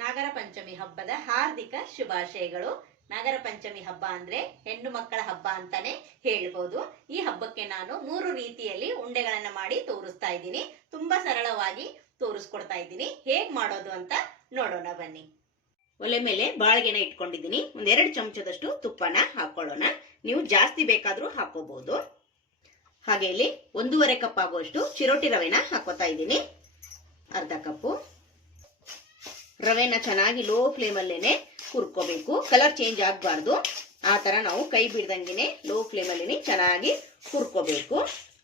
ನಾಗರ ಪಂಚಮಿ ಹಬ್ಬದ ಹಾರ್ದಿಕ ಶುಭಾಶಯಗಳು. ನಾಗರ ಪಂಚಮಿ ಹಬ್ಬ ಅಂದ್ರೆ ಹೆಣ್ಣು ಮಕ್ಕಳ ಹಬ್ಬ ಅಂತಾನೆ ಹೇಳ್ಬೋದು. ಈ ಹಬ್ಬಕ್ಕೆ ನಾನು ಮೂರು ರೀತಿಯಲ್ಲಿ ಉಂಡೆಗಳನ್ನ ಮಾಡಿ ತೋರಿಸ್ತಾ ಇದ್ದೀನಿ. ತುಂಬಾ ಸರಳವಾಗಿ ತೋರಿಸ್ಕೊಡ್ತಾ ಇದ್ದೀನಿ. ಹೇಗ್ ಮಾಡೋದು ಅಂತ ನೋಡೋಣ ಬನ್ನಿ. ಒಲೆ ಮೇಲೆ ಬಾಳ್ಗೆನ ಇಟ್ಕೊಂಡಿದ್ದೀನಿ. ಒಂದೆರಡು ಚಮಚದಷ್ಟು ತುಪ್ಪನ ಹಾಕೊಳ್ಳೋಣ. ನೀವು ಜಾಸ್ತಿ ಬೇಕಾದ್ರೂ ಹಾಕೋಬಹುದು ಹಾಗೆ ಇಲ್ಲಿ ಒಂದೂವರೆ ಕಪ್ ಆಗುವಷ್ಟು ಚಿರೋಟಿ ರವೆನ ಹಾಕೋತಾ ಇದ್ದೀನಿ. ಅರ್ಧ ಕಪ್ಪು. ರವೆನ ಚೆನ್ನಾಗಿ ಲೋ ಫ್ಲೇಮಲ್ಲೇನೆ ಹುರ್ಕೋಬೇಕು. ಕಲರ್ ಚೇಂಜ್ ಆಗಬಾರ್ದು. ಆ ತರ ನಾವು ಕೈ ಬಿಡ್ದಂಗೆ ಲೋ ಫ್ಲೇಮಲ್ಲಿ ಚೆನ್ನಾಗಿ ಹುರ್ಕೋಬೇಕು.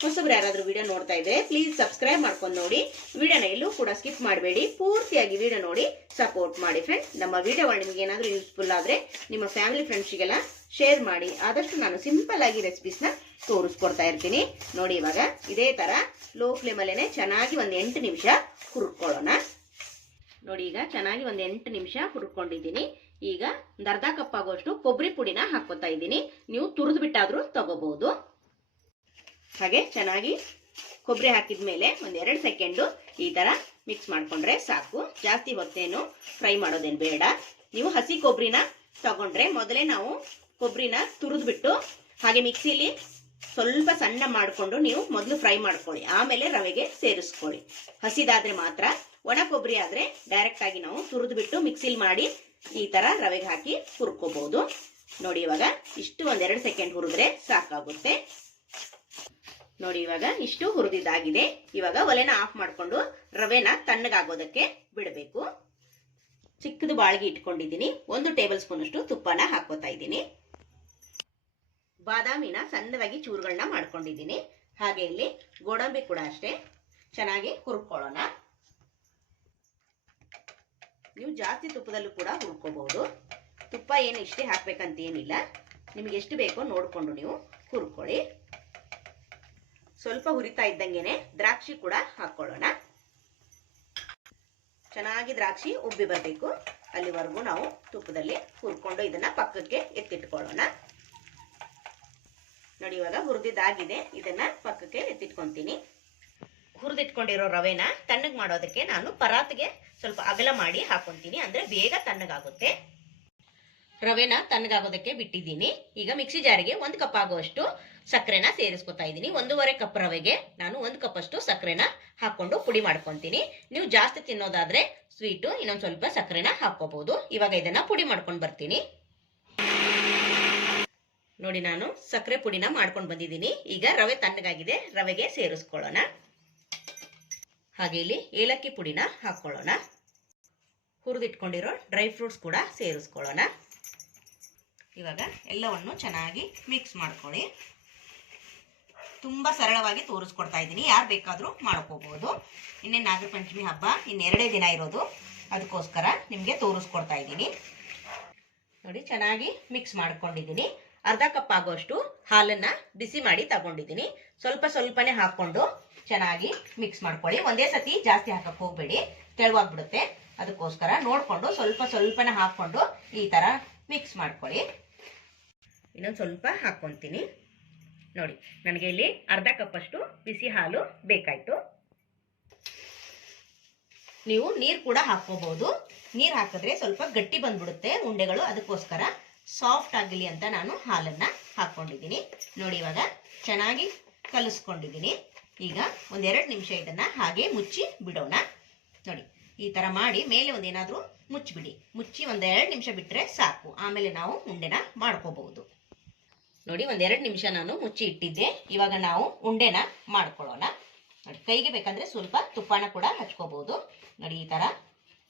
ಹೊಸಬ್ರು ಯಾರಾದರೂ ವಿಡಿಯೋ ನೋಡ್ತಾ ಇದ್ರೆ ಪ್ಲೀಸ್ ಸಬ್ಸ್ಕ್ರೈಬ್ ಮಾಡ್ಕೊಂಡು ನೋಡಿ. ವಿಡಿಯೋನ ಎಲ್ಲೂ ಕೂಡ ಸ್ಕಿಪ್ ಮಾಡಬೇಡಿ. ಪೂರ್ತಿಯಾಗಿ ವಿಡಿಯೋ ನೋಡಿ ಸಪೋರ್ಟ್ ಮಾಡಿ ಫ್ರೆಂಡ್ಸ್ ನಮ್ಮ ವಿಡಿಯೋಗಳು ನಿಮಗೆ ಏನಾದರೂ ಯೂಸ್ಫುಲ್ ಆದ್ರೆ ನಿಮ್ಮ ಫ್ಯಾಮಿಲಿ ಫ್ರೆಂಡ್ಸಿಗೆಲ್ಲ ಶೇರ್ ಮಾಡಿ. ಆದಷ್ಟು ನಾನು ಸಿಂಪಲ್ ಆಗಿ ರೆಸಿಪೀಸ್ನ ತೋರಿಸ್ಕೊಡ್ತಾ ಇರ್ತೀನಿ. ನೋಡಿ ಇವಾಗ ಇದೇ ತರ ಲೋ ಫ್ಲೇಮಲ್ಲೇ ಚೆನ್ನಾಗಿ ಒಂದು ಎಂಟು ನಿಮಿಷ ಹುರ್ಕೊಳ್ಳೋಣ. ನೋಡಿ, ಈಗ ಚೆನ್ನಾಗಿ ಒಂದು ಎಂಟು ನಿಮಿಷ ಹುರ್ಕೊಂಡಿದ್ದೀನಿ. ಈಗ ಒಂದು ಅರ್ಧ ಕಪ್ ಆಗುವಷ್ಟು ಕೊಬ್ಬರಿ ಪುಡಿನ ಹಾಕೋತಾ ಇದ್ದೀನಿ. ನೀವು ತುರಿದು ಬಿಟ್ಟಾದ್ರೂ ತಗೋಬಹುದು ಹಾಗೆ ಚೆನ್ನಾಗಿ ಕೊಬ್ಬರಿ ಹಾಕಿದ ಮೇಲೆ ಒಂದು ಎರಡು ಸೆಕೆಂಡು ಈ ತರ ಮಿಕ್ಸ್ ಮಾಡ್ಕೊಂಡ್ರೆ ಸಾಕು. ಜಾಸ್ತಿ ಹೊತ್ತೇನು ಫ್ರೈ ಮಾಡೋದೇನು ಬೇಡ. ನೀವು ಹಸಿ ಕೊಬ್ಬರಿನ ತಗೊಂಡ್ರೆ ಮೊದಲೇ ನಾವು ಕೊಬ್ಬರಿನ ತುರಿದ್ಬಿಟ್ಟು ಹಾಗೆ ಮಿಕ್ಸಿಲಿ ಸ್ವಲ್ಪ ಸಣ್ಣ ಮಾಡಿಕೊಂಡು ನೀವು ಮೊದಲು ಫ್ರೈ ಮಾಡ್ಕೊಳ್ಳಿ. ಆಮೇಲೆ ರವೆಗೆ ಸೇರಿಸ್ಕೊಳ್ಳಿ. ಹಸಿದಾದ್ರೆ ಮಾತ್ರ ಒಣ ಕೊಬ್ಬರಿ ಆದ್ರೆ ಡೈರೆಕ್ಟ್ ಆಗಿ ನಾವು ತುರಿದು ಬಿಟ್ಟು ಮಿಕ್ಸಿಲ್ ಮಾಡಿ ಈ ತರ ರವೆಗೆ ಹಾಕಿ ಹುರ್ಕೋಬಹುದು ನೋಡಿ ಇವಾಗ ಇಷ್ಟು ಒಂದೆರಡು ಸೆಕೆಂಡ್ ಹುರಿದ್ರೆ ಸಾಕಾಗುತ್ತೆ. ನೋಡಿ ಇವಾಗ ಇಷ್ಟು ಹುರಿದಿದ್ದಾಗಿದೆ. ಇವಾಗ ಒಲೆನ ಆಫ್ ಮಾಡ್ಕೊಂಡು ರವೆನ ತಣ್ಣಗಾಗೋದಕ್ಕೆ ಬಿಡಬೇಕು. ಚಿಕ್ಕದು ಬಾಳ್ಗೆ ಇಟ್ಕೊಂಡಿದ್ದೀನಿ. ಒಂದು ಟೇಬಲ್ ಸ್ಪೂನ್ ಅಷ್ಟು ತುಪ್ಪನ ಹಾಕೋತಾ ಇದ್ದೀನಿ. ಬಾದಾಮಿನ ಸಣ್ಣದಾಗಿ ಚೂರುಗಳನ್ನ ಮಾಡ್ಕೊಂಡಿದ್ದೀನಿ. ಹಾಗೆ ಇಲ್ಲಿ ಗೋಡಂಬಿ ಕೂಡ ಅಷ್ಟೇ. ಚೆನ್ನಾಗಿ ಹುರ್ಕೊಳ್ಳೋಣ. ನೀವು ಜಾಸ್ತಿ ತುಪ್ಪದಲ್ಲೂ ಕೂಡ ಹುರ್ಕೋಬಹುದು. ತುಪ್ಪ ಏನು ಇಷ್ಟೇ ಹಾಕ್ಬೇಕಂತ ಏನಿಲ್ಲ. ನಿಮಗೆ ಎಷ್ಟು ಬೇಕೋ ನೋಡಿಕೊಂಡು ನೀವು ಹುರ್ಕೊಳ್ಳಿ. ಸ್ವಲ್ಪ ಹುರಿತಾ ಇದ್ದಂಗೆನೆ ದ್ರಾಕ್ಷಿ ಕೂಡ ಹಾಕ್ಕೊಳ್ಳೋಣ ಚೆನ್ನಾಗಿ ದ್ರಾಕ್ಷಿ ಉಬ್ಬಿ ಬರಬೇಕು. ಅಲ್ಲಿವರೆಗೂ ನಾವು ತುಪ್ಪದಲ್ಲಿ ಹುರ್ಕೊಂಡು ಇದನ್ನ ಪಕ್ಕಕ್ಕೆ ಎತ್ತಿಟ್ಕೊಳ್ಳೋಣ. ನೋಡಿ ಇವಾಗ ಹುರಿದಿದ್ದಾಗಿದೆ. ಇದನ್ನ ಪಕ್ಕಕ್ಕೆ ಎತ್ತಿಟ್ಕೊಂತೀನಿ. ಹುರಿದಿಟ್ಕೊಂಡಿರೋ ರವೆನ ತಣ್ಣಗೆ ಮಾಡೋದಕ್ಕೆ ನಾನು ಪರಾತ್ಗೆ ಸ್ವಲ್ಪ ಅಗಲ ಮಾಡಿ ಹಾಕೊಂತೀನಿ. ಅಂದ್ರೆ ಬೇಗ ತಣ್ಣಗಾಗುತ್ತೆ. ರವೆನ ತಣ್ಣಗಾಗೋದಕ್ಕೆ ಬಿಟ್ಟಿದ್ದೀನಿ. ಈಗ ಮಿಕ್ಸಿ ಜಾರಿಗೆ ಒಂದು ಕಪ್ ಆಗುವಷ್ಟು ಸಕ್ಕರೆನ ಸೇರಿಸ್ಕೊತಾ ಇದ್ದೀನಿ. ಒಂದೂವರೆ ಕಪ್ ರವೆಗೆ ನಾನು ಒಂದು ಕಪ್ ಅಷ್ಟು ಸಕ್ಕರೆನ ಹಾಕೊಂಡು ಪುಡಿ ಮಾಡ್ಕೊತೀನಿ. ನೀವು ಜಾಸ್ತಿ ತಿನ್ನೋದಾದ್ರೆ ಸ್ವೀಟು, ಇನ್ನೊಂದು ಸ್ವಲ್ಪ ಸಕ್ಕರೆನ ಹಾಕೋಬಹುದು ಇವಾಗ ಇದನ್ನ ಪುಡಿ ಮಾಡ್ಕೊಂಡು ಬರ್ತೀನಿ. ನೋಡಿ ನಾನು ಸಕ್ಕರೆ ಪುಡಿನ ಮಾಡ್ಕೊಂಡು ಬಂದಿದ್ದೀನಿ. ಈಗ ರವೆ ತಣ್ಣಗಾಗಿದೆ. ರವೆಗೆ ಸೇರಿಸ್ಕೊಳ್ಳೋಣ. ಹಾಗೆ ಇಲ್ಲಿ ಏಲಕ್ಕಿ ಪುಡಿನ ಹಾಕ್ಕೊಳ್ಳೋಣ ಹುರಿದಿಟ್ಕೊಂಡಿರೋ ಡ್ರೈ ಫ್ರೂಟ್ಸ್ ಕೂಡ ಸೇರಿಸ್ಕೊಳ್ಳೋಣ. ಇವಾಗ ಎಲ್ಲವನ್ನು ಚೆನ್ನಾಗಿ ಮಿಕ್ಸ್ ಮಾಡ್ಕೊಳ್ಳಿ. ತುಂಬ ಸರಳವಾಗಿ ತೋರಿಸ್ಕೊಡ್ತಾ ಇದ್ದೀನಿ. ಯಾರು ಬೇಕಾದರೂ ಮಾಡ್ಕೋಬಹುದು ಇನ್ನೇ ನಾಗರ ಪಂಚಮಿ ಹಬ್ಬ ಇನ್ನೆರಡೇ ದಿನ ಇರೋದು. ಅದಕ್ಕೋಸ್ಕರ ನಿಮಗೆ ತೋರಿಸ್ಕೊಡ್ತಾ ಇದ್ದೀನಿ. ನೋಡಿ, ಚೆನ್ನಾಗಿ ಮಿಕ್ಸ್ ಮಾಡ್ಕೊಂಡಿದ್ದೀನಿ. ಅರ್ಧ ಕಪ್ ಆಗೋಷ್ಟು ಹಾಲನ್ನ ಬಿಸಿ ಮಾಡಿ ತಗೊಂಡಿದ್ದೀನಿ. ಸ್ವಲ್ಪ ಸ್ವಲ್ಪನೇ ಹಾಕೊಂಡು ಚೆನ್ನಾಗಿ ಮಿಕ್ಸ್ ಮಾಡ್ಕೊಳ್ಳಿ. ಒಂದೇ ಸತಿ ಜಾಸ್ತಿ ಹಾಕಕ್ಕೆ ಹೋಗ್ಬೇಡಿ. ತೆಳುವಾಗ್ಬಿಡುತ್ತೆ. ಅದಕ್ಕೋಸ್ಕರ ನೋಡ್ಕೊಂಡು ಸ್ವಲ್ಪ ಸ್ವಲ್ಪನೇ ಹಾಕೊಂಡು ಈ ತರ ಮಿಕ್ಸ್ ಮಾಡ್ಕೊಳ್ಳಿ. ಇನ್ನೊಂದು ಸ್ವಲ್ಪ ಹಾಕ್ಕೊತೀನಿ. ನೋಡಿ, ನನಗೆ ಇಲ್ಲಿ ಅರ್ಧ ಕಪ್ಪಷ್ಟು ಬಿಸಿ ಹಾಲು ಬೇಕಾಯಿತು. ನೀವು ನೀರು ಕೂಡ ಹಾಕ್ಕೋಬಹುದು ನೀರು ಹಾಕಿದ್ರೆ ಸ್ವಲ್ಪ ಗಟ್ಟಿ ಬಂದ್ಬಿಡುತ್ತೆ ಉಂಡೆಗಳು. ಅದಕ್ಕೋಸ್ಕರ ಸಾಫ್ಟ್ ಆಗಲಿ ಅಂತ ನಾನು ಹಾಲನ್ನ ಹಾಕೊಂಡಿದ್ದೀನಿ. ನೋಡಿ ಇವಾಗ ಚೆನ್ನಾಗಿ ಕಲಿಸ್ಕೊಂಡಿದ್ದೀನಿ. ಈಗ ಒಂದೆರಡು ನಿಮಿಷ ಇದನ್ನ ಹಾಗೆ ಮುಚ್ಚಿ ಬಿಡೋಣ. ನೋಡಿ, ಈ ತರ ಮಾಡಿ ಮೇಲೆ ಒಂದೇನಾದ್ರೂ ಮುಚ್ಚಿಬಿಡಿ. ಮುಚ್ಚಿ ಒಂದೆರಡು ನಿಮಿಷ ಬಿಟ್ರೆ ಸಾಕು. ಆಮೇಲೆ ನಾವು ಉಂಡೆನ ಮಾಡ್ಕೋಬಹುದು. ನೋಡಿ, ಒಂದೆರಡು ನಿಮಿಷ ನಾನು ಮುಚ್ಚಿ ಇಟ್ಟಿದ್ದೆ. ಇವಾಗ ನಾವು ಉಂಡೆನ ಮಾಡ್ಕೊಳ್ಳೋಣ. ನೋಡಿ, ಕೈಗೆ ಬೇಕಂದ್ರೆ ಸ್ವಲ್ಪ ತುಪ್ಪಾನ ಕೂಡ ಹಚ್ಕೋಬಹುದು. ನೋಡಿ, ಈ ತರ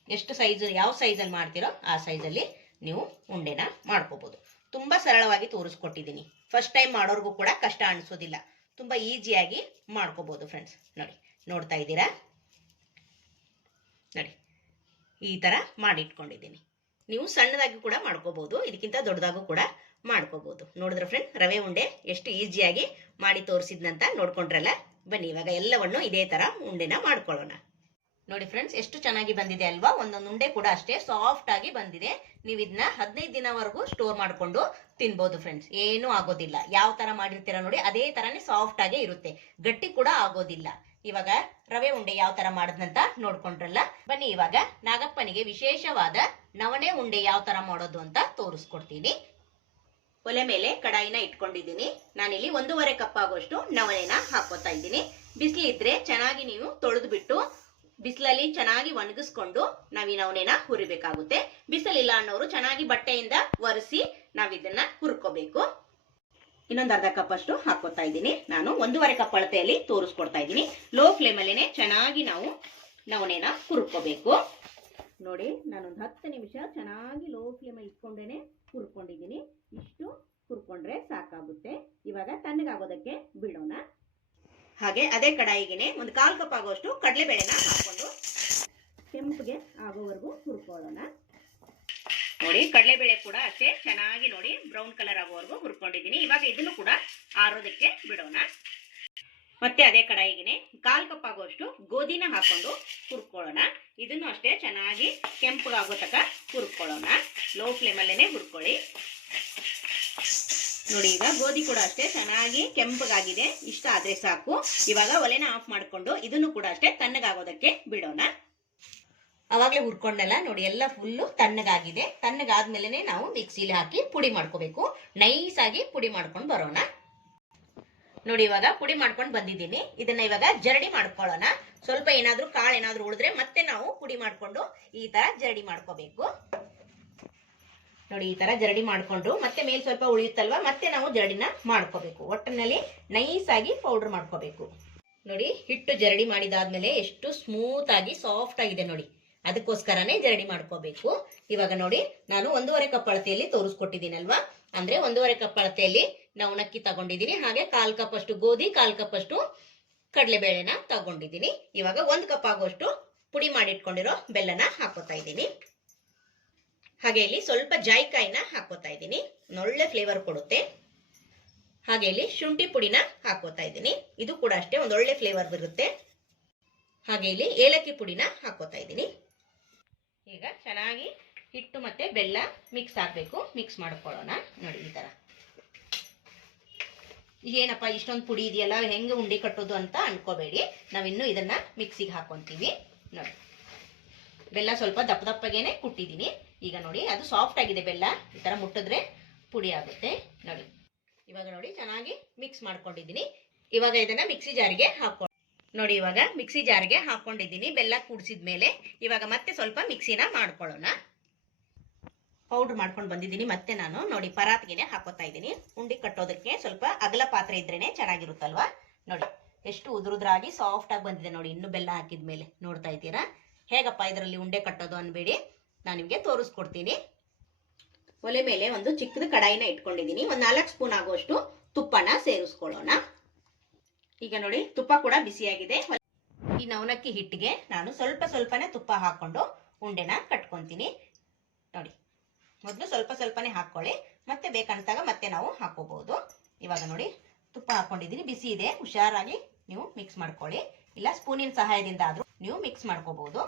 ಎಷ್ಟು ಸೈಜ್, ಯಾವ ಸೈಜಲ್ಲಿ ಮಾಡ್ತೀರೋ ಆ ಸೈಜಲ್ಲಿ ನೀವು ಉಂಡೆನ ಮಾಡ್ಕೋಬೋದು. ತುಂಬಾ ಸರಳವಾಗಿ ತೋರಿಸ್ಕೊಟ್ಟಿದ್ದೀನಿ. ಫಸ್ಟ್ ಟೈಮ್ ಮಾಡೋರ್ಗೂ ಕೂಡ ಕಷ್ಟ ಅನಿಸೋದಿಲ್ಲ. ತುಂಬಾ ಈಸಿಯಾಗಿ ಮಾಡ್ಕೋಬಹುದು ಫ್ರೆಂಡ್ಸ್ ನೋಡಿ, ನೋಡ್ತಾ ಇದ್ದೀರಾ? ನೋಡಿ, ಈ ತರ ಮಾಡಿಟ್ಕೊಂಡಿದ್ದೀನಿ. ನೀವು ಸಣ್ಣದಾಗಿ ಕೂಡ ಮಾಡ್ಕೋಬಹುದು ಇದಕ್ಕಿಂತ ದೊಡ್ಡದಾಗೂ ಕೂಡ ಮಾಡ್ಕೋಬೋದು. ನೋಡಿದ್ರೆ ಫ್ರೆಂಡ್ ರವೆ ಉಂಡೆ ಎಷ್ಟು ಈಸಿಯಾಗಿ ಮಾಡಿ ತೋರಿಸಿದ್ನಂತ ನೋಡ್ಕೊಂಡ್ರಲ್ಲ? ಬನ್ನಿ, ಇವಾಗ ಎಲ್ಲವನ್ನು ಇದೇ ತರ ಉಂಡೆನ ಮಾಡ್ಕೊಳ್ಳೋಣ. ನೋಡಿ ಫ್ರೆಂಡ್ಸ್ ಎಷ್ಟು ಚೆನ್ನಾಗಿ ಬಂದಿದೆ ಅಲ್ವಾ? ಒಂದೊಂದು ಉಂಡೆ ಕೂಡ ಅಷ್ಟೇ ಸಾಫ್ಟ್ ಆಗಿ ಬಂದಿದೆ. ನೀವು ಇದನ್ನ ಹದಿನೈದು ದಿನವರೆಗೂ ಸ್ಟೋರ್ ಮಾಡ್ಕೊಂಡು ತಿನ್ಬೋದು ಫ್ರೆಂಡ್ಸ್ ಏನೂ ಆಗೋದಿಲ್ಲ. ಯಾವ ತರ ಮಾಡಿರ್ತೀರಾ ನೋಡಿ, ಅದೇ ತರನೇ ಸಾಫ್ಟ್ ಆಗೇ ಇರುತ್ತೆ. ಗಟ್ಟಿ ಕೂಡ ಆಗೋದಿಲ್ಲ. ಇವಾಗ ರವೆ ಉಂಡೆ ಯಾವ ತರ ಮಾಡೋದಂತ ನೋಡ್ಕೊಂಡ್ರಲ್ಲ? ಬನ್ನಿ ಇವಾಗ ನಾಗಪ್ಪನಿಗೆ ವಿಶೇಷವಾದ ನವಣೆ ಉಂಡೆ ಯಾವ ತರ ಮಾಡೋದು ಅಂತ ತೋರಿಸ್ಕೊಡ್ತೀನಿ. ಒಲೆ ಮೇಲೆ ಕಡಾಯಿನ ಇಟ್ಕೊಂಡಿದ್ದೀನಿ. ನಾನಿಲ್ಲಿ ಒಂದೂವರೆ ಕಪ್ ಆಗೋಷ್ಟು ನವಣೆನ ಹಾಕೋತಾ ಇದ್ದೀನಿ. ಬಿಸಿಲಿದ್ರೆ ಚೆನ್ನಾಗಿ ನೀವು ತೊಳೆದು ಬಿಟ್ಟು ಬಿಸಿಲಲ್ಲಿ ಚೆನ್ನಾಗಿ ಒಣಗಿಸ್ಕೊಂಡು ನಾವ್ ಈ ನವಣೆನ ಹುರಿಬೇಕಾಗುತ್ತೆ. ಬಿಸಿಲಿಲ್ಲ ಅನ್ನೋರು ಚೆನ್ನಾಗಿ ಬಟ್ಟೆಯಿಂದ ಒರೆಸಿ ನಾವ್ ಇದನ್ನ ಹುರ್ಕೋಬೇಕು. ಇನ್ನೊಂದು ಅರ್ಧ ಕಪ್ ಅಷ್ಟು ಹಾಕೋತಾ ಇದ್ದೀನಿ. ನಾನು ಒಂದೂವರೆ ಕಪ್ ಅಳತೆಯಲ್ಲಿ ತೋರಿಸ್ಕೊಡ್ತಾ ಇದ್ದೀನಿ. ಲೋ ಫ್ಲೇಮಲ್ಲಿನೇ ಚೆನ್ನಾಗಿ ನಾವು ನವಣೆನ ಹುರ್ಕೋಬೇಕು. ನೋಡಿ, ನಾನೊಂದು ಹತ್ತು ನಿಮಿಷ ಚೆನ್ನಾಗಿ ಲೋ ಫ್ಲೇಮ್ ಇಟ್ಕೊಂಡೇನೆ ಹುರ್ಕೊಂಡಿದ್ದೀನಿ. ಇಷ್ಟು ಹುರ್ಕೊಂಡ್ರೆ ಸಾಕಾಗುತ್ತೆ. ಇವಾಗ ತಣ್ಣಗಾಗೋದಕ್ಕೆ ಬಿಡೋಣ. ಹಾಗೆ ಅದೇ ಕಡಾಯಿಗೆನೆ ಒಂದು ಕಾಲು ಕಪ್ ಆಗೋಷ್ಟು ಕಡಲೆಬೇಳೆನ ಹಾಕೊಂಡು ಕೆಂಪಗೆ ಆಗೋವರೆಗೂ ಹುರ್ಕೊಳ್ಳೋಣ. ನೋಡಿ ಕಡಲೆಬೇಳೆ ಕೂಡ ಅಷ್ಟೇ ಚೆನ್ನಾಗಿ ನೋಡಿ ಬ್ರೌನ್ ಕಲರ್ ಆಗೋವರೆಗೂ ಹುರ್ಕೊಂಡಿದ್ದೀನಿ. ಇವಾಗ ಇದನ್ನು ಕೂಡ ಆರೋದಕ್ಕೆ ಬಿಡೋಣ. ಮತ್ತೆ ಅದೇ ಕಡಾಯಿಗೆನೆ ಕಾಲು ಕಪ್ ಆಗುವಷ್ಟು ಗೋಧಿನ ಹಾಕೊಂಡು ಹುರ್ಕೊಳ್ಳೋಣ. ಇದನ್ನು ಅಷ್ಟೇ ಚೆನ್ನಾಗಿ ಕೆಂಪಗಾಗೋ ತನಕ ಹುರ್ಕೊಳ್ಳೋಣ. ಲೋ ಫ್ಲೇಮಲ್ಲೇನೆ ಹುರ್ಕೊಳ್ಳಿ. ನೋಡಿ, ಈಗ ಗೋಧಿ ಕೂಡ ಅಷ್ಟೇ ಚೆನ್ನಾಗಿ ಕೆಂಪಗಾಗಿದೆ. ಇಷ್ಟ ಆದ್ರೆ ಸಾಕು. ಇವಾಗ ಒಲೆನ ಆಫ್ ಮಾಡ್ಕೊಂಡು ಇದನ್ನು ಕೂಡ ಅಷ್ಟೇ ತಣ್ಣಗಾಗೋದಕ್ಕೆ ಬಿಡೋಣ. ಅವಾಗಲೇ ಹುರ್ಕೊಂಡಲ್ಲ ನೋಡಿ, ಎಲ್ಲ ಫುಲ್ಲು ತಣ್ಣಗಾಗಿದೆ. ತಣ್ಣಗಾದ್ಮೇಲೆ ನಾವು ಮಿಕ್ಸಿಲಿ ಹಾಕಿ ಪುಡಿ ಮಾಡ್ಕೋಬೇಕು. ನೈಸ್ ಆಗಿ ಪುಡಿ ಮಾಡ್ಕೊಂಡು ಬರೋಣ. ನೋಡಿ, ಇವಾಗ ಪುಡಿ ಮಾಡ್ಕೊಂಡು ಬಂದಿದ್ದೀನಿ. ಇದನ್ನ ಇವಾಗ ಜರಡಿ ಮಾಡ್ಕೊಳ್ಳೋಣ. ಸ್ವಲ್ಪ ಏನಾದ್ರೂ ಕಾಳು ಏನಾದ್ರೂ ಉಳಿದ್ರೆ ಮತ್ತೆ ನಾವು ಪುಡಿ ಮಾಡ್ಕೊಂಡು ಈ ತರ ಜರಡಿ ಮಾಡ್ಕೋಬೇಕು. ನೋಡಿ, ಈ ತರ ಜರಡಿ ಮಾಡ್ಕೊಂಡು ಮತ್ತೆ ಮೇಲ್ ಸ್ವಲ್ಪ ಉಳಿಯುತ್ತಲ್ವಾ? ಮತ್ತೆ ನಾವು ಜರಡಿನ ಮಾಡ್ಕೋಬೇಕು. ಒಟ್ಟಿನಲ್ಲಿ ನೈಸ್ ಆಗಿ ಪೌಡರ್ ಮಾಡ್ಕೋಬೇಕು. ನೋಡಿ, ಹಿಟ್ಟು ಜರಡಿ ಮಾಡಿದಾದ್ಮೇಲೆ ಎಷ್ಟು ಸ್ಮೂತ್ ಆಗಿ ಸಾಫ್ಟ್ ಆಗಿದೆ ನೋಡಿ. ಅದಕ್ಕೋಸ್ಕರನೇ ಜರಡಿ ಮಾಡ್ಕೋಬೇಕು. ಇವಾಗ ನೋಡಿ, ನಾನು ಒಂದೂವರೆ ಕಪ್ ಅಳತೆಯಲ್ಲಿ ತೋರಿಸ್ಕೊಟ್ಟಿದ್ದೀನಲ್ವಾ? ಅಂದ್ರೆ ಒಂದೂವರೆ ಕಪ್ ಅಳತೆಯಲ್ಲಿ ನಾವು ನಕ್ಕಿ ತಗೊಂಡಿದ್ದೀನಿ. ಹಾಗೆ ಕಾಲ್ ಕಪ್ ಅಷ್ಟು ಗೋಧಿ, ಕಾಲ್ ಕಪ್ ಅಷ್ಟು ಕಡಲೆಬೇಳೆನ ತಗೊಂಡಿದ್ದೀನಿ. ಇವಾಗ ಒಂದ್ ಕಪ್ ಆಗುವಷ್ಟು ಪುಡಿ ಮಾಡಿಟ್ಕೊಂಡಿರೋ ಬೆಲ್ಲನ ಹಾಕೋತಾ ಇದ್ದೀನಿ. ಹಾಗೆ ಇಲ್ಲಿ ಸ್ವಲ್ಪ ಜಾಯಿಕಾಯಿನ ಹಾಕೋತಾ ಇದ್ದೀನಿ. ಒಳ್ಳೆ ಫ್ಲೇವರ್ ಕೊಡುತ್ತೆ. ಹಾಗೆ ಇಲ್ಲಿ ಶುಂಠಿ ಪುಡಿನ ಹಾಕೋತಾ ಇದ್ದೀನಿ. ಇದು ಕೂಡ ಅಷ್ಟೇ ಒಂದೊಳ್ಳೆ ಫ್ಲೇವರ್ ಬರುತ್ತೆ. ಹಾಗೆ ಇಲ್ಲಿ ಏಲಕ್ಕಿ ಪುಡಿನ ಹಾಕೋತಾ ಇದ್ದೀನಿ. ಈಗ ಚೆನ್ನಾಗಿ ಹಿಟ್ಟು ಮತ್ತೆ ಬೆಲ್ಲ ಮಿಕ್ಸ್ ಆಗಬೇಕು. ಮಿಕ್ಸ್ ಮಾಡ್ಕೊಳ್ಳೋಣ. ನೋಡಿ ಈ ಥರ ಏನಪ್ಪ ಇಷ್ಟೊಂದು ಪುಡಿ ಇದೆಯಲ್ಲ ಹೆಂಗೆ ಉಂಡೆ ಕಟ್ಟೋದು ಅಂತ ಅನ್ಕೋಬೇಡಿ. ನಾವಿನ್ನು ಇದನ್ನ ಮಿಕ್ಸಿಗೆ ಹಾಕೊಂತೀವಿ. ನೋಡಿ. ಬೆಲ್ಲ ಸ್ವಲ್ಪ ದಪ್ಪ ದಪ್ಪಗೇನೆ ಕುಟ್ಟಿದ್ದೀನಿ. ಈಗ ನೋಡಿ, ಅದು ಸಾಫ್ಟ್ ಆಗಿದೆ ಬೆಲ್ಲ. ಈ ಥರ ಮುಟ್ಟಿದ್ರೆ ಪುಡಿ ಆಗುತ್ತೆ. ನೋಡಿ, ಇವಾಗ ನೋಡಿ, ಚೆನ್ನಾಗಿ ಮಿಕ್ಸ್ ಮಾಡ್ಕೊಂಡಿದ್ದೀನಿ. ಇವಾಗ ಇದನ್ನ ಮಿಕ್ಸಿ ಜಾರಿಗೆ ಹಾಕೊ ನೋಡಿ, ಇವಾಗ ಮಿಕ್ಸಿ ಜಾರ್ಗೆ ಹಾಕೊಂಡಿದ್ದೀನಿ ಬೆಲ್ಲ ಕೂಡಿಸಿದ ಮೇಲೆ ಇವಾಗ ಮತ್ತೆ ಸ್ವಲ್ಪ ಮಿಕ್ಸಿನ ಮಾಡ್ಕೊಳ್ಳೋಣ. ಪೌಡ್ರ್ ಮಾಡ್ಕೊಂಡು ಬಂದಿದ್ದೀನಿ ಮತ್ತೆ ನಾನು. ನೋಡಿ, ಪರಾತ್ಗೆನೆ ಹಾಕೋತಾ ಇದ್ದೀನಿ. ಉಂಡಿ ಕಟ್ಟೋದಕ್ಕೆ ಸ್ವಲ್ಪ ಅಗಲ ಪಾತ್ರೆ ಇದ್ರೇನೆ ಚೆನ್ನಾಗಿರುತ್ತಲ್ವಾ? ನೋಡಿ, ಎಷ್ಟು ಉದುರುದ್ರಾಗಿ ಸಾಫ್ಟ್ ಆಗಿ ಬಂದಿದೆ ನೋಡಿ. ಇನ್ನು ಬೆಲ್ಲ ಹಾಕಿದ ಮೇಲೆ ನೋಡ್ತಾ ಇದ್ದೀರಾ? ಹೇಗಪ್ಪ ಇದರಲ್ಲಿ ಉಂಡೆ ಕಟ್ಟೋದು ಅನ್ಬೇಡಿ. ನಾನು ನಿಮಗೆ ತೋರಿಸ್ಕೊಡ್ತೀನಿ. ಒಲೆ ಮೇಲೆ ಒಂದು ಚಿಕ್ಕದ ಕಡಾಯಿನ ಇಟ್ಕೊಂಡಿದ್ದೀನಿ. ಒಂದು ನಾಲ್ಕು ಸ್ಪೂನ್ ಆಗುವಷ್ಟು ತುಪ್ಪನ ಸೇರಿಸ್ಕೊಳ್ಳೋಣ. ಈಗ ನೋಡಿ, ತುಪ್ಪ ಕೂಡ ಬಿಸಿಯಾಗಿದೆ. ಈ ನವನಕ್ಕಿ ಹಿಟ್ಟಿಗೆ ನಾನು ಸ್ವಲ್ಪ ಸ್ವಲ್ಪನೇ ತುಪ್ಪ ಹಾಕೊಂಡು ಉಂಡೆನ ಕಟ್ಕೊಂತೀನಿ. ನೋಡಿ, ಮೊದಲು ಸ್ವಲ್ಪ ಸ್ವಲ್ಪನೇ ಹಾಕೊಳ್ಳಿ ಮತ್ತೆ ಬೇಕಂತಾಗ ಮತ್ತೆ ನಾವು ಹಾಕೋಬಹುದು ಇವಾಗ ನೋಡಿ, ತುಪ್ಪ ಹಾಕೊಂಡಿದ್ದೀನಿ. ಬಿಸಿ ಇದೆ, ಹುಷಾರಾಗಿ ನೀವು ಮಿಕ್ಸ್ ಮಾಡ್ಕೊಳ್ಳಿ. ಇಲ್ಲ, ಸ್ಪೂನಿನ ಸಹಾಯದಿಂದ ಆದ್ರೂ ನೀವು ಮಿಕ್ಸ್ ಮಾಡ್ಕೋಬಹುದು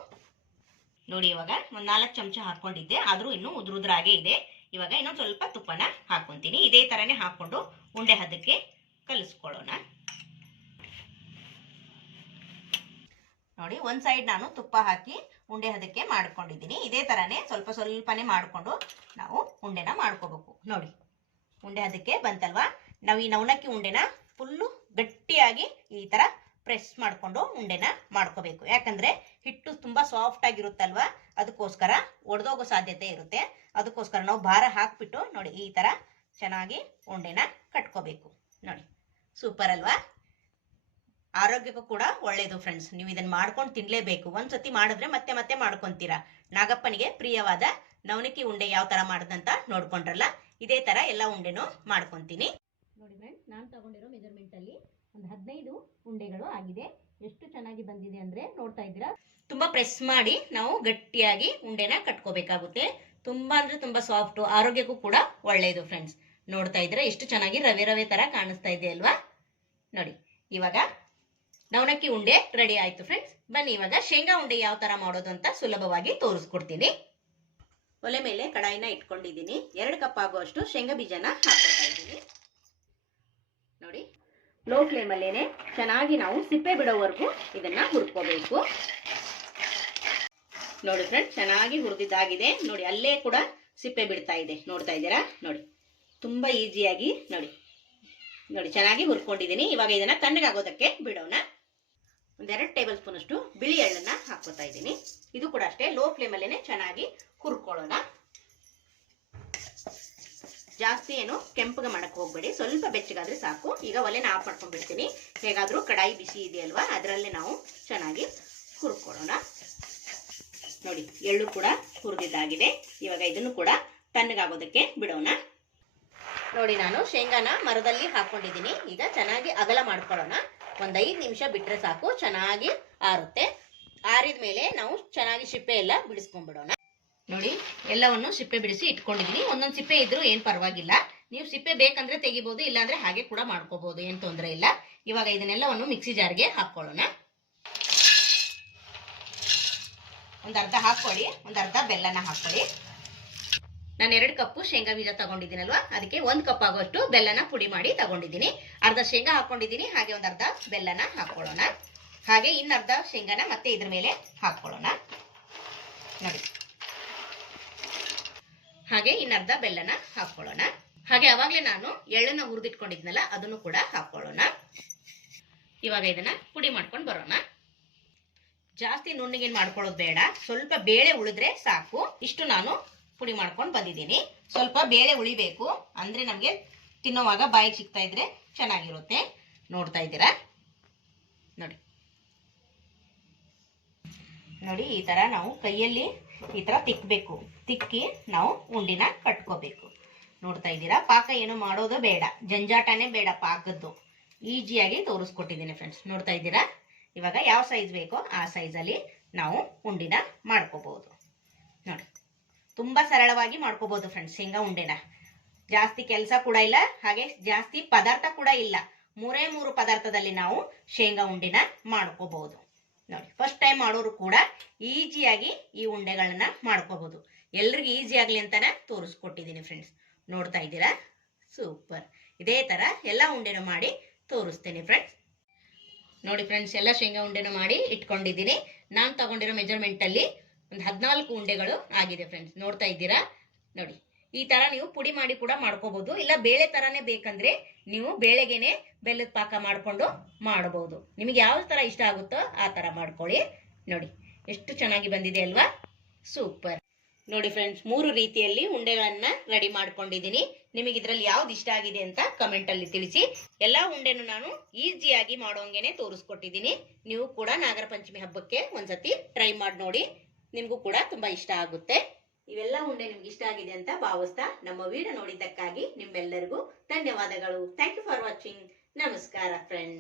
ನೋಡಿ ಇವಾಗ ಒಂದ್ ನಾಲ್ಕು ಚಮಚ ಹಾಕೊಂಡಿದ್ದೆ. ಆದ್ರೂ ಇನ್ನೂ ಉದ್ರುದ್ರಾಗೆ ಇದೆ. ಇವಾಗ ಇನ್ನೊಂದು ಸ್ವಲ್ಪ ತುಪ್ಪನ ಹಾಕೊಂತೀನಿ. ಇದೇ ತರನೇ ಹಾಕೊಂಡು ಉಂಡೆ ಹದಕ್ಕೆ ಕಲಿಸ್ಕೊಳ್ಳೋಣ. ನೋಡಿ, ಒಂದ್ ಸೈಡ್ ನಾನು ತುಪ್ಪ ಹಾಕಿ ಉಂಡೆ ಹದಕ್ಕೆ ಮಾಡ್ಕೊಂಡಿದ್ದೀನಿ. ಇದೇ ತರನೇ ಸ್ವಲ್ಪ ಸ್ವಲ್ಪನೇ ಮಾಡ್ಕೊಂಡು ನಾವು ಉಂಡೆನ ಮಾಡ್ಕೋಬೇಕು. ನೋಡಿ, ಉಂಡೆ ಹದಕ್ಕೆ ಬಂತಲ್ವಾ? ನಾವು ಈ ನವಣಕ್ಕಿ ಉಂಡೆನ ಫುಲ್ಲು ಗಟ್ಟಿಯಾಗಿ ಈ ತರ ಪ್ರೆಸ್ ಮಾಡ್ಕೊಂಡು ಉಂಡೆನ ಮಾಡ್ಕೋಬೇಕು. ಯಾಕಂದ್ರೆ ಹಿಟ್ಟು ತುಂಬಾ ಸಾಫ್ಟ್ ಆಗಿರುತ್ತಲ್ವಾ? ಅದಕ್ಕೋಸ್ಕರ ಒಡೆದೋಗೋ ಸಾಧ್ಯತೆ ಇರುತ್ತೆ. ಅದಕ್ಕೋಸ್ಕರ ನಾವು ಭಾರ ಹಾಕ್ಬಿಟ್ಟು ನೋಡಿ ಈ ತರ ಚೆನ್ನಾಗಿ ಉಂಡೆನ ಕಟ್ಕೋಬೇಕು. ನೋಡಿ ಸೂಪರ್ ಅಲ್ವಾ? ಆರೋಗ್ಯಕ್ಕೂ ಕೂಡ ಒಳ್ಳೇದು ಫ್ರೆಂಡ್ಸ್ ನೀವು ಇದನ್ನ ಮಾಡ್ಕೊಂಡು ತಿನ್ಲೇಬೇಕು. ಒಂದ್ಸತಿ ಮಾಡಿದ್ರೆ ಮತ್ತೆ ಮತ್ತೆ ಮಾಡ್ಕೊಂತೀರಾ. ನಾಗಪ್ಪನಿಗೆ ಪ್ರಿಯವಾದ ನವನಿಕಿ ಉಂಡೆ ಯಾವ ತರ ಮಾಡದಂತ ನೋಡ್ಕೊಂಡ್ರಲ್ಲ, ಇದೇ ತರ ಎಲ್ಲ ಉಂಡೆನೂ ಮಾಡ್ಕೊಂತೀನಿ. ನೋಡಿ ಫ್ರೆಂಡ್ಸ್ ನಾನು ತಗೊಂಡಿರೋ ಮೆಜರ್ಮೆಂಟ್ ಒಂದು ಹದಿನೈದು ಉಂಡೆಗಳು ಆಗಿದೆ. ಎಷ್ಟು ಚೆನ್ನಾಗಿ ಬಂದಿದೆ ಅಂದ್ರೆ ನೋಡ್ತಾ ಇದ್ದೀರಾ? ತುಂಬಾ ಪ್ರೆಸ್ ಮಾಡಿ ನಾವು ಗಟ್ಟಿಯಾಗಿ ಉಂಡೆನ ಕಟ್ಕೋಬೇಕಾಗುತ್ತೆ. ತುಂಬಾ ಅಂದ್ರೆ ತುಂಬಾ ಸಾಫ್ಟ್ ಆರೋಗ್ಯಕ್ಕೂ ಕೂಡ ಒಳ್ಳೆಯದು ಫ್ರೆಂಡ್ಸ್ ನೋಡ್ತಾ ಇದ್ರೆ ಎಷ್ಟು ಚೆನ್ನಾಗಿ ರವೆ ರವೆ ತರ ಕಾಣಿಸ್ತಾ ಇದೆ ಅಲ್ವಾ? ನೋಡಿ, ಇವಾಗ ನವನಕ್ಕಿ ಉಂಡೆ ರೆಡಿ ಆಯ್ತು ಫ್ರೆಂಡ್ಸ್ ಬನ್ನಿ, ಇವಾಗ ಶೇಂಗಾ ಉಂಡೆ ಯಾವ ತರ ಮಾಡೋದು ಅಂತ ಸುಲಭವಾಗಿ ತೋರಿಸ್ಕೊಡ್ತೀನಿ. ಒಲೆ ಮೇಲೆ ಕಡಾಯಿನ ಇಟ್ಕೊಂಡಿದ್ದೀನಿ. ಎರಡು ಕಪ್ ಆಗುವಷ್ಟು ಶೇಂಗಾ ಬೀಜನ ಹಾಕೋತಾ ಇದ್ದೀನಿ. ಲೋ ಫ್ಲೇಮಲ್ಲೇನೆ ಚೆನ್ನಾಗಿ ನಾವು ಸಿಪ್ಪೆ ಬಿಡೋವರೆಗೂ ಇದನ್ನ ಹುರ್ಕೋಬೇಕು. ನೋಡಿ ಫ್ರೆಂಡ್ ಚೆನ್ನಾಗಿ ಹುರಿದಿದ್ದಾಗಿದೆ. ನೋಡಿ, ಅಲ್ಲೇ ಕೂಡ ಸಿಪ್ಪೆ ಬಿಡ್ತಾ ಇದೆ. ನೋಡ್ತಾ ಇದ್ದೀರಾ? ನೋಡಿ, ತುಂಬಾ ಈಸಿಯಾಗಿ ನೋಡಿ ನೋಡಿ, ಚೆನ್ನಾಗಿ ಹುರ್ಕೊಂಡಿದ್ದೀನಿ. ಇವಾಗ ಇದನ್ನ ತಣ್ಣಗಾಗೋದಕ್ಕೆ ಬಿಡೋಣ. ಒಂದೆರಡು ಟೇಬಲ್ ಸ್ಪೂನ್ ಅಷ್ಟು ಬಿಳಿ ಎಳ್ಳನ್ನ ಹಾಕೋತಾ ಇದ್ದೀನಿ. ಇದು ಕೂಡ ಅಷ್ಟೇ ಲೋ ಫ್ಲೇಮಲ್ಲೇನೆ ಚೆನ್ನಾಗಿ ಹುರ್ಕೊಳ್ಳೋಣ. ಜಾಸ್ತಿ ಏನು ಕೆಂಪಗೆ ಮಾಡಕ್ ಹೋಗ್ಬೇಡಿ. ಸ್ವಲ್ಪ ಬೆಚ್ಚಗಾದ್ರೆ ಸಾಕು. ಈಗ ಒಲೆನ ಆಫ್ ಮಾಡ್ಕೊಂಡ್ಬಿಡ್ತೀನಿ. ಹೇಗಾದ್ರೂ ಕಡಾಯಿ ಬಿಸಿ ಇದೆಯಲ್ವಾ? ಅದರಲ್ಲೇ ನಾವು ಚೆನ್ನಾಗಿ ಹುರ್ಕೊಳ್ಳೋಣ. ನೋಡಿ, ಎಳ್ಳು ಕೂಡ ಹುರಿದಿದ್ದಾಗಿದೆ. ಇವಾಗ ಇದನ್ನು ಕೂಡ ತಣ್ಣಗಾಗೋದಕ್ಕೆ ಬಿಡೋಣ. ನೋಡಿ, ನಾನು ಶೇಂಗಾನ ಮರದಲ್ಲಿ ಹಾಕೊಂಡಿದ್ದೀನಿ. ಈಗ ಚೆನ್ನಾಗಿ ಅಗಲ ಮಾಡ್ಕೊಳ್ಳೋಣ. ಒಂದ್ ಐದು ನಿಮಿಷ ಬಿಟ್ರೆ ಸಾಕು. ಚೆನ್ನಾಗಿ ಆರುತ್ತೆ. ಆರಿದ ಮೇಲೆ ನಾವು ಚೆನ್ನಾಗಿ ಸಿಪ್ಪೆ ಎಲ್ಲ ಬಿಡಿಸ್ಕೊಂಡ್ಬಿಡೋಣ. ನೋಡಿ, ಎಲ್ಲವನ್ನು ಸಿಪ್ಪೆ ಬಿಡಿಸಿ ಇಟ್ಕೊಂಡಿದ್ದೀನಿ ಒಂದೊಂದು ಸಿಪ್ಪೆ ಇದ್ರೂ ಏನ್ ಪರವಾಗಿಲ್ಲ. ನೀವು ಸಿಪ್ಪೆ ಬೇಕಂದ್ರೆ ತೆಗಿಬಹುದು ಇಲ್ಲಾಂದ್ರೆ ಹಾಗೆ ಕೂಡ ಮಾಡ್ಕೋಬಹುದು ಏನ್ ತೊಂದರೆ ಇಲ್ಲ. ಇವಾಗ ಇದನ್ನೆಲ್ಲವನ್ನು ಮಿಕ್ಸಿ ಜಾರ್ಗೆ ಹಾಕೊಳ್ಳೋಣ. ಒಂದ್ ಅರ್ಧ ಹಾಕೊಳ್ಳಿ ಒಂದ್ ಅರ್ಧ ಬೆಲ್ಲನ ಹಾಕೊಳ್ಳಿ ನಾನು ಎರಡು ಕಪ್ಪು ಶೇಂಗಾ ಬೀಜ ತಗೊಂಡಿದ್ದೀನಲ್ವಾ? ಅದಕ್ಕೆ ಒಂದು ಕಪ್ ಆಗುವಷ್ಟು ಬೆಲ್ಲನ ಪುಡಿ ಮಾಡಿ ತಗೊಂಡಿದ್ದೀನಿ. ಅರ್ಧ ಶೇಂಗಾ ಹಾಕೊಂಡಿದ್ದೀನಿ ಹಾಗೆ ಒಂದು ಅರ್ಧ ಬೆಲ್ಲನ ಹಾಕೊಳ್ಳೋಣ. ಹಾಗೆ ಇನ್ನರ್ಧ ಶೇಂಗಾನ ಮತ್ತೆ ಇದ್ರ ಮೇಲೆ ಹಾಕೊಳ್ಳೋಣ. ನೋಡಿ. ಹಾಗೆ ಇನ್ನರ್ಧ ಬೆಲ್ಲನ ಹಾಕೊಳ್ಳೋಣ. ಹಾಗೆ ಅವಾಗಲೇ ನಾನು ಎಳ್ಳನ್ನ ಹುರಿದಿಟ್ಕೊಂಡಿದ್ನಲ್ಲ, ಅದನ್ನು ಕೂಡ ಹಾಕೊಳ್ಳೋಣ. ಇವಾಗ ಇದನ್ನ ಪುಡಿ ಮಾಡ್ಕೊಂಡು ಬರೋಣ. ಜಾಸ್ತಿ ನುಣ್ಣಗೇನ್ ಮಾಡ್ಕೊಳ್ಳೋದು ಬೇಡ. ಸ್ವಲ್ಪ ಬೇಳೆ ಉಳಿದ್ರೆ ಸಾಕು. ಇಷ್ಟು ನಾನು ಪುಡಿ ಮಾಡ್ಕೊಂಡು ಬಂದಿದ್ದೀನಿ. ಸ್ವಲ್ಪ ಬೇಳೆ ಉಳಿಬೇಕು. ಅಂದ್ರೆ ನಮಗೆ ತಿನ್ನೋವಾಗ ಬಾಯಿಗೆ ಸಿಗ್ತಾ ಇದ್ರೆ ಚೆನ್ನಾಗಿರುತ್ತೆ. ನೋಡ್ತಾ ಇದ್ದೀರಾ? ನೋಡಿ. ನೋಡಿ, ಈ ತರ ನಾವು ಕೈಯಲ್ಲಿ ಈ ತರ ತಿಕ್ಕಬೇಕು ತಿಕ್ಕಿ ನಾವು ಉಂಡಿನ ಕಟ್ಕೋಬೇಕು. ನೋಡ್ತಾ ಇದ್ದೀರಾ? ಪಾಕ ಏನು ಮಾಡೋದು ಬೇಡ. ಜಂಜಾಟನೇ ಬೇಡ ಪಾಕದ್ದು. ಈಜಿಯಾಗಿ ತೋರಿಸ್ಕೊಟ್ಟಿದ್ದೀನಿ ಫ್ರೆಂಡ್ಸ್ ನೋಡ್ತಾ ಇದ್ದೀರಾ? ಇವಾಗ ಯಾವ ಸೈಜ್ ಬೇಕೋ ಆ ಸೈಜಲ್ಲಿ ನಾವು ಉಂಡಿನ ಮಾಡ್ಕೋಬಹುದು. ನೋಡಿ. ತುಂಬಾ ಸರಳವಾಗಿ ಮಾಡ್ಕೋಬಹುದು ಫ್ರೆಂಡ್ಸ್ ಶೇಂಗಾ ಉಂಡೆನ. ಜಾಸ್ತಿ ಕೆಲಸ ಕೂಡ ಇಲ್ಲ, ಹಾಗೆ ಜಾಸ್ತಿ ಪದಾರ್ಥ ಕೂಡ ಇಲ್ಲ. ಮೂರೇ ಮೂರು ಪದಾರ್ಥದಲ್ಲಿ ನಾವು ಶೇಂಗಾ ಉಂಡಿನ ಮಾಡ್ಕೋಬಹುದು. ನೋಡಿ ಫಸ್ಟ್ ಟೈಮ್ ಮಾಡೋರು ಕೂಡ ಈಸಿಯಾಗಿ ಈ ಉಂಡೆಗಳನ್ನ ಮಾಡ್ಕೋಬಹುದು ಎಲ್ರಿಗೂ ಈಸಿ ಆಗ್ಲಿ ಅಂತಾನೆ ತೋರಿಸ್ಕೊಟ್ಟಿದ್ದೀನಿ ಫ್ರೆಂಡ್ಸ್ ನೋಡ್ತಾ ಇದ್ದೀರಾ? ಸೂಪರ್ ಇದೇ ತರ ಎಲ್ಲ ಉಂಡೆನೂ ಮಾಡಿ ತೋರಿಸ್ತೇನೆ ಫ್ರೆಂಡ್ಸ್ ನೋಡಿ ಫ್ರೆಂಡ್ಸ್ ಎಲ್ಲ ಶೇಂಗಾ ಉಂಡೆನೂ ಮಾಡಿ ಇಟ್ಕೊಂಡಿದ್ದೀನಿ. ನಾನು ತಗೊಂಡಿರೋ ಮೆಜರ್ಮೆಂಟ್ ಅಲ್ಲಿ ಒಂದು ಹದಿನಾಲ್ಕು ಉಂಡೆಗಳು ಆಗಿದೆ ಫ್ರೆಂಡ್ಸ್ ನೋಡ್ತಾ ಇದ್ದೀರಾ? ನೋಡಿ. ಈ ತರ ನೀವು ಪುಡಿ ಮಾಡಿ ಕೂಡ ಮಾಡ್ಕೋಬಹುದು. ಇಲ್ಲ ಬೇಳೆ ತರಾನೇ ಬೇಕಂದ್ರೆ ನೀವು ಬೇಳೆಗೆನೆ ಬೆಲ್ಲದ ಪಾಕ ಮಾಡ್ಕೊಂಡು ಮಾಡಬಹುದು ನಿಮಗೆ ಯಾವ ತರ ಇಷ್ಟ ಆಗುತ್ತೋ ಆ ತರ ಮಾಡ್ಕೊಳ್ಳಿ. ನೋಡಿ, ಎಷ್ಟು ಚೆನ್ನಾಗಿ ಬಂದಿದೆ ಅಲ್ವಾ? ಸೂಪರ್. ನೋಡಿ ಫ್ರೆಂಡ್ಸ್ ಮೂರು ರೀತಿಯಲ್ಲಿ ಉಂಡೆಗಳನ್ನ ರೆಡಿ ಮಾಡ್ಕೊಂಡಿದ್ದೀನಿ. ನಿಮಗೆ ಇದರಲ್ಲಿ ಯಾವ್ದು ಇಷ್ಟ ಆಗಿದೆ ಅಂತ ಕಮೆಂಟ್ ಅಲ್ಲಿ ತಿಳಿಸಿ. ಎಲ್ಲಾ ಉಂಡೆನು ನಾನು ಈಸಿಯಾಗಿ ಮಾಡೋಂಗೆನೆ ತೋರಿಸ್ಕೊಟ್ಟಿದ್ದೀನಿ. ನೀವು ಕೂಡ ನಾಗರ ಪಂಚಮಿ ಹಬ್ಬಕ್ಕೆ ಒಂದ್ಸತಿ ಟ್ರೈ ಮಾಡಿ ನೋಡಿ. ನಿಮ್ಗೂ ಕೂಡ ತುಂಬಾ ಇಷ್ಟ ಆಗುತ್ತೆ. ಇವೆಲ್ಲ ಉಂಡೆ ನಿಮ್ಗೆ ಇಷ್ಟ ಆಗಿದೆ ಅಂತ ಭಾವಿಸ್ತಾ ನಮ್ಮ ವಿಡಿಯೋ ನೋಡಿದ್ದಕ್ಕಾಗಿ ನಿಮ್ಮೆಲ್ಲರಿಗೂ ಧನ್ಯವಾದಗಳು. ಥ್ಯಾಂಕ್ ಯು ಫಾರ್ ವಾಚಿಂಗ್ ನಮಸ್ಕಾರ ಫ್ರೆಂಡ್